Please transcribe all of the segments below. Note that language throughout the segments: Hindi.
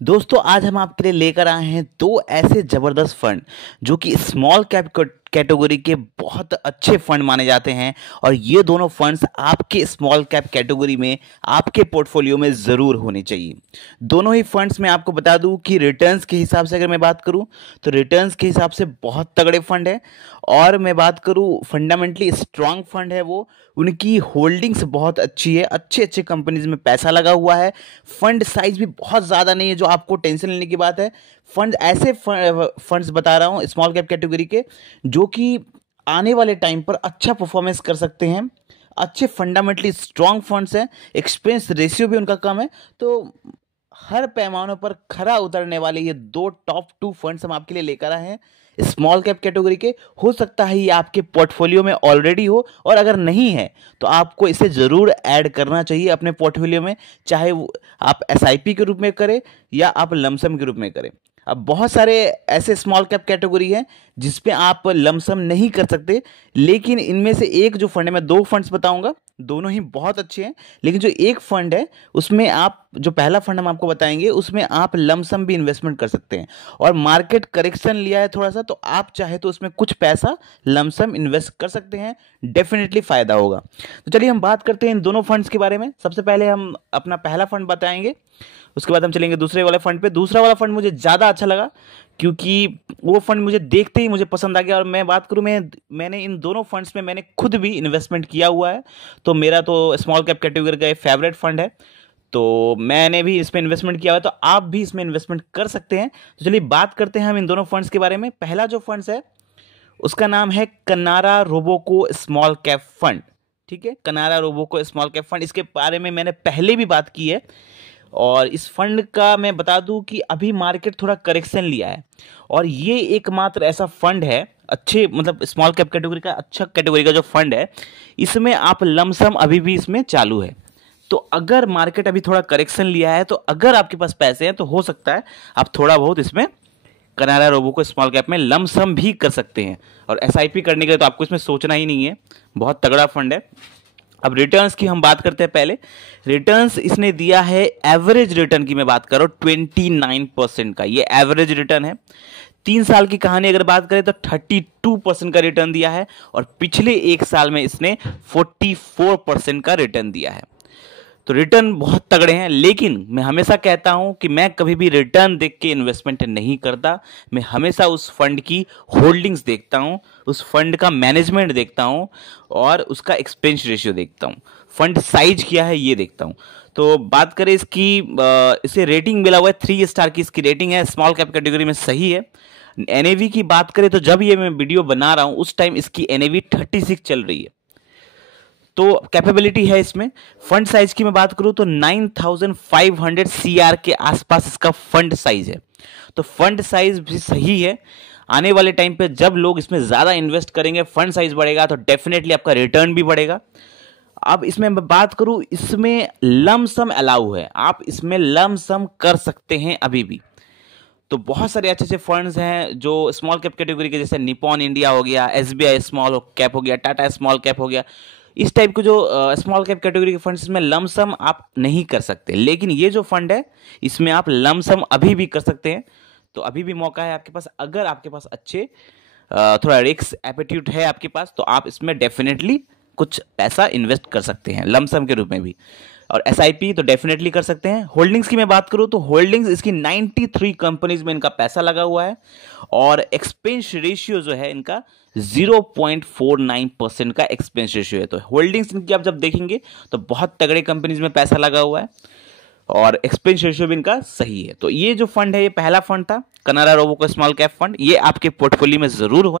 दोस्तों आज हम आपके लिए लेकर आए हैं दो ऐसे जबरदस्त फंड जो कि स्मॉल कैप कैटेगरी के बहुत अच्छे फंड माने जाते हैं। और ये दोनों फंड्स आपके स्मॉल कैप कैटेगरी में आपके पोर्टफोलियो में ज़रूर होने चाहिए। दोनों ही फंड्स मैं आपको बता दूं कि रिटर्न्स के हिसाब से अगर मैं बात करूं तो रिटर्न्स के हिसाब से बहुत तगड़े फंड है। और मैं बात करूं फंडामेंटली स्ट्रांग फंड है वो, उनकी होल्डिंग्स बहुत अच्छी है, अच्छे अच्छे कंपनीज में पैसा लगा हुआ है। फंड साइज भी बहुत ज़्यादा नहीं है जो आपको टेंशन लेने की बात है। फंड ऐसे फंड्स बता रहा हूँ स्मॉल कैप कैटेगरी के जो कि आने वाले टाइम पर अच्छा परफॉर्मेंस कर सकते हैं। अच्छे फंडामेंटली स्ट्रांग फंड्स हैं, एक्सपेंस रेशियो भी उनका कम है। तो हर पैमानों पर खरा उतरने वाले ये दो टॉप टू फंड्स हम आपके लिए लेकर आए हैं स्मॉल कैप कैटेगरी के। हो सकता है ये आपके पोर्टफोलियो में ऑलरेडी हो, और अगर नहीं है तो आपको इसे ज़रूर ऐड करना चाहिए अपने पोर्टफोलियो में, चाहे आप एसआईपी के रूप में करें या आप लमसम के रूप में करें। अब बहुत सारे ऐसे स्मॉल कैप कैटेगरी हैं जिसपे आप लमसम नहीं कर सकते, लेकिन इनमें से एक जो फंड है, मैं दो फंड्स बताऊंगा, दोनों ही बहुत अच्छे हैं। लेकिन जो एक फंड है उसमें आप, जो पहला फंड हम आपको बताएंगे उसमें आप लमसम भी इन्वेस्टमेंट कर सकते हैं। और मार्केट करेक्शन लिया है थोड़ा सा, तो आप चाहे तो उसमें कुछ पैसा लमसम इन्वेस्ट कर सकते हैं, डेफिनेटली फ़ायदा होगा। तो चलिए हम बात करते हैं इन दोनों फंड्स के बारे में। सबसे पहले हम अपना पहला फंड बताएंगे, उसके बाद हम चलेंगे दूसरे वाले फंड पे। दूसरा वाला फंड मुझे ज़्यादा अच्छा लगा क्योंकि वो फंड मुझे देखते ही मुझे पसंद आ गया। और मैं बात करूँ, मैंने इन दोनों फंड्स में मैंने खुद भी इन्वेस्टमेंट किया हुआ है। तो मेरा तो स्मॉल कैप कैटेगरी का एक फेवरेट फंड है, तो मैंने भी इसमें इन्वेस्टमेंट किया हुआ है, तो आप भी इसमें इन्वेस्टमेंट कर सकते हैं। तो चलिए बात करते हैं हम इन दोनों फंड्स के बारे में। पहला जो फंड्स है उसका नाम है कनारा रोबोको स्मॉल कैप फंड। ठीक है, कनारा रोबोको स्मॉल कैप फंड, इसके बारे में मैंने पहले भी बात की है। और इस फंड का मैं बता दूं कि अभी मार्केट थोड़ा करेक्शन लिया है, और ये एकमात्र ऐसा फंड है, अच्छे मतलब स्मॉल कैप कैटेगरी का अच्छा कैटेगरी का जो फंड है, इसमें आप लमसम अभी भी इसमें चालू है। तो अगर मार्केट अभी थोड़ा करेक्शन लिया है, तो अगर आपके पास पैसे हैं तो हो सकता है आप थोड़ा बहुत इसमें कनाडा रोबो को स्मॉल कैप में लमसम भी कर सकते हैं। और एसआईपी करने के लिए तो आपको इसमें सोचना ही नहीं है, बहुत तगड़ा फंड है। अब रिटर्न्स की हम बात करते हैं। पहले रिटर्न्स इसने दिया है, एवरेज रिटर्न की मैं बात कर रहा हूं 29% का, ये एवरेज रिटर्न है। 3 साल की कहानी अगर बात करें तो 32% का रिटर्न दिया है, और पिछले एक साल में इसने 44% का रिटर्न दिया है। तो रिटर्न बहुत तगड़े हैं। लेकिन मैं हमेशा कहता हूं कि मैं कभी भी रिटर्न देख के इन्वेस्टमेंट नहीं करता, मैं हमेशा उस फंड की होल्डिंग्स देखता हूं, उस फंड का मैनेजमेंट देखता हूं, और उसका एक्सपेंस रेशियो देखता हूं, फंड साइज क्या है ये देखता हूं। तो बात करें इसकी, इसे रेटिंग मिला हुआ है 3 स्टार की इसकी रेटिंग है, स्मॉल कैप कैटेगरी में सही है। एनएवी की बात करें तो जब ये मैं वीडियो बना रहा हूं उस टाइम इसकी एनएवी 36 चल रही है, तो कैपेबिलिटी है इसमें। फंड साइज की मैं बात करूं तो 9500 सीआर के आसपास इसका फंड साइज है, तो फंड साइज भी सही है। आने वाले टाइम पे जब लोग इसमें ज़्यादा इन्वेस्ट करेंगे, फंड साइज बढ़ेगा, तो डेफिनेटली आपका रिटर्न भी बढ़ेगा। अब इसमें मैं बात करूं, इसमें लमसम अलाउ है, आप इसमें लमसम कर सकते हैं अभी भी। तो बहुत सारे अच्छे अच्छे फंड्स हैं जो स्मॉल कैप कैटेगरी के, जैसे निपॉन इंडिया हो गया, एसबीआई स्मॉल कैप हो गया, टाटा स्मॉल कैप हो गया, इस टाइप के जो स्मॉल कैप कैटेगरी के फंड्स, इसमें लमसम आप नहीं कर सकते। लेकिन ये जो फंड है इसमें आप लमसम अभी भी कर सकते हैं। तो अभी भी मौका है आपके पास, अगर आपके पास अच्छे थोड़ा रिस्क एपेट्यूट है आपके पास, तो आप इसमें डेफिनेटली कुछ पैसा इन्वेस्ट कर सकते हैं लमसम के रूप में भी। और एसआईपी तो डेफिनेटली कर सकते हैं। होल्डिंग्स की मैं बात करूं तो होल्डिंग्स इसकी 93 कंपनीज में इनका पैसा लगा हुआ है, और एक्सपेंस रेशियो जो है इनका 0.49% का एक्सपेंस रेशियो है। तो होल्डिंग्स इनकी आप जब देखेंगे तो बहुत तगड़े कंपनीज में पैसा लगा हुआ है, और एक्सपेंस रेशियो भी इनका सही है। तो ये जो फंड है, ये पहला फंड था कनाडा रोबोको स्मॉल कैप फंड, ये आपके पोर्टफोलियो में जरूर हो।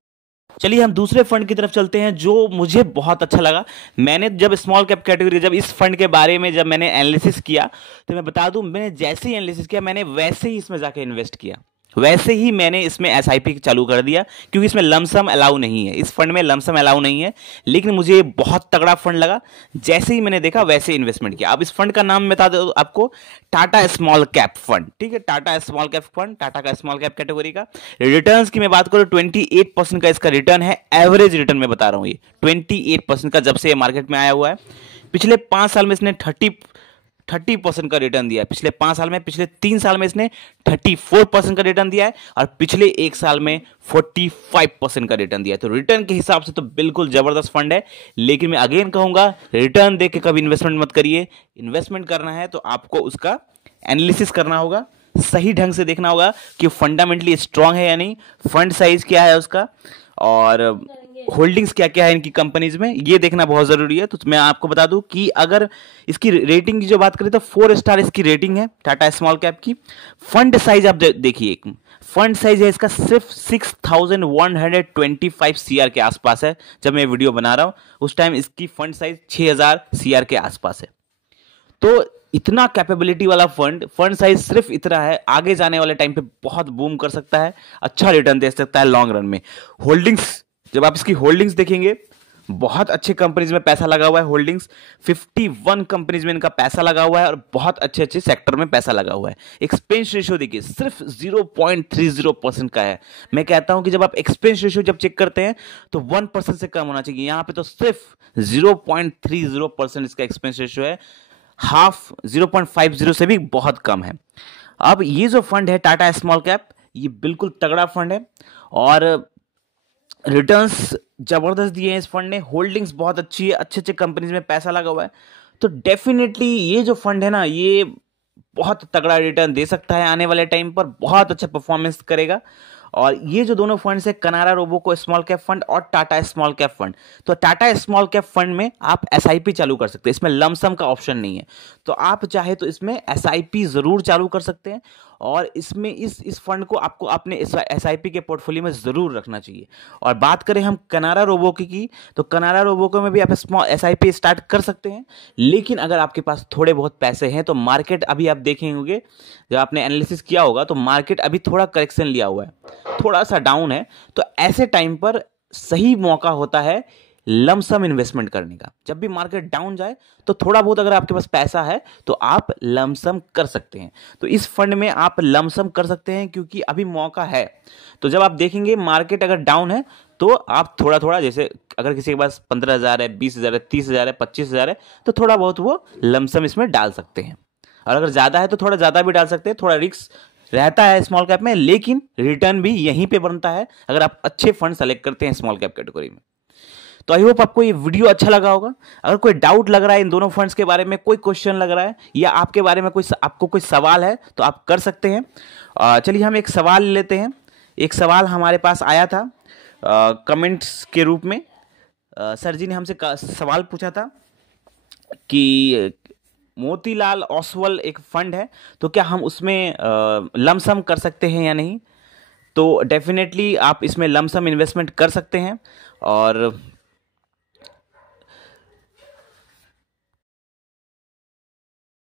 चलिए हम दूसरे फंड की तरफ चलते हैं जो मुझे बहुत अच्छा लगा। मैंने जब स्मॉल कैप कैटेगरी, जब इस फंड के बारे में जब मैंने एनालिसिस किया, तो मैं बता दूं, मैंने जैसे ही एनालिसिस किया मैंने वैसे ही इसमें जाके इन्वेस्ट किया, वैसे ही मैंने इसमें एसआईपी चालू कर दिया, क्योंकि इसमें लमसम अलाउ नहीं है, इस फंड में लमसम अलाउ नहीं है। लेकिन मुझे ये बहुत तगड़ा फंड लगा, जैसे ही मैंने देखा वैसे इन्वेस्टमेंट किया। अब इस फंड का नाम बता दो आपको, टाटा स्मॉल कैप फंड। ठीक है, Tata small cap fund, Tata का स्मॉल कैप कैटेगरी का। रिटर्न्स की मैं बात करूं 28% का इसका रिटर्न है, एवरेज रिटर्न में बता रहा हूं, ये 28% का जब से ये मार्केट में आया हुआ है। पिछले 5 साल में इसने 30% का रिटर्न दिया है पिछले 5 साल में। पिछले 3 साल में इसने 34% का रिटर्न दिया है और पिछले 1 साल में 45% का रिटर्न दिया है। तो रिटर्न के हिसाब से तो बिल्कुल जबरदस्त फंड है। लेकिन मैं अगेन कहूंगा, रिटर्न देख के कभी इन्वेस्टमेंट मत करिए। इन्वेस्टमेंट करना है तो आपको उसका एनालिसिस करना होगा, सही ढंग से देखना होगा कि फंडामेंटली स्ट्रांग है या नहीं, फंड साइज क्या है उसका, और होल्डिंग्स क्या क्या है इनकी कंपनीज में, ये देखना बहुत जरूरी है। तो मैं आपको बता दूं कि अगर इसकी रेटिंग की जो बात करें तो 4 स्टार इसकी रेटिंग है टाटा स्मॉल कैप की। फंड साइज आप देखिए, फंड साइज है इसका सिर्फ 6125 सीआर के आसपास है। जब मैं वीडियो बना रहा हूं उस टाइम इसकी फंड साइज 6000 सीआर के आसपास है। तो इतना कैपेबिलिटी वाला फंड साइज सिर्फ इतना है, आगे जाने वाले टाइम पे बहुत बूम कर सकता है, अच्छा रिटर्न दे सकता है लॉन्ग रन में। होल्डिंग्स, जब आप इसकी होल्डिंग्स देखेंगे, बहुत अच्छे कंपनीज में पैसा लगा हुआ है। होल्डिंग्स 51 कंपनीज में इनका पैसा लगा हुआ है और बहुत अच्छे अच्छे सेक्टर में पैसा लगा हुआ है। एक्सपेंस रेशियो देखिए सिर्फ 0.30% का है। मैं कहता हूं कि जब आप एक्सपेंस रेशियो जब चेक करते हैं तो 1% से कम होना चाहिए, यहां पे तो सिर्फ 0.30% इसका एक्सपेंस रेशियो है, हाफ 0.50 से भी बहुत कम है। अब ये जो फंड है टाटा स्मॉल कैप, ये बिल्कुल तगड़ा फंड है और रिटर्न्स जबरदस्त दिए हैं इस फंड ने। होल्डिंग्स बहुत अच्छी है, अच्छे अच्छे कंपनीज में पैसा लगा हुआ है। तो डेफिनेटली ये जो फंड है ना, ये बहुत तगड़ा रिटर्न दे सकता है आने वाले टाइम पर, बहुत अच्छा परफॉर्मेंस करेगा। और ये जो दोनों फंड्स है, कनारा रोबोको स्मॉल कैप फंड और टाटा स्मॉल कैप फंड, तो टाटा स्मॉल कैप फंड में आप एसआईपी चालू कर सकते हैं, इसमें लमसम का ऑप्शन नहीं है। तो आप चाहे तो इसमें एसआईपी जरूर चालू कर सकते हैं और इसमें इस फंड को आपको अपने एसआईपी के पोर्टफोलियो में जरूर रखना चाहिए। और बात करें हम कनारा रोबोको की, तो कनारा रोबोको में भी आप स्मॉल एसआईपी स्टार्ट कर सकते हैं। लेकिन अगर आपके पास थोड़े बहुत पैसे हैं तो मार्केट अभी आप देखेंगे, जब आपने एनालिसिस किया होगा तो मार्केट अभी थोड़ा करेक्शन लिया हुआ है, थोड़ा सा डाउन है। तो ऐसे टाइम पर सही मौका होता है लमसम इन्वेस्टमेंट करने का। जब भी मार्केट डाउन जाए तो थोड़ा बहुत अगर आपके पास पैसा है तो आप लमसम कर सकते हैं। तो इस फंड में आप लमसम कर सकते हैं क्योंकि अभी मौका है। तो जब आप देखेंगे मार्केट अगर डाउन है तो आप थोड़ा थोड़ा, जैसे अगर किसी के पास 15,000 है, 20,000 है, 30,000 है, 25,000 है, तो थोड़ा बहुत वो लमसम इसमें डाल सकते हैं। और अगर ज़्यादा है तो थोड़ा ज़्यादा भी डाल सकते हैं, थोड़ा रिस्क रहता है स्मॉल कैप में, लेकिन रिटर्न भी यहीं पे बनता है अगर आप अच्छे फंड सेलेक्ट करते हैं स्मॉल कैप कैटेगरी में। तो आई होप आपको ये वीडियो अच्छा लगा होगा। अगर कोई डाउट लग रहा है इन दोनों फंड्स के बारे में, कोई क्वेश्चन लग रहा है या आपके बारे में आपको कोई सवाल है तो आप कर सकते हैं। चलिए हम एक सवाल लेते हैं। एक सवाल हमारे पास आया था कमेंट्स के रूप में। सर जी ने हमसे सवाल पूछा था कि मोतीलाल ओसवाल एक फंड है, तो क्या हम उसमें लमसम कर सकते हैं या नहीं। तो डेफिनेटली आप इसमें लमसम इन्वेस्टमेंट कर सकते हैं और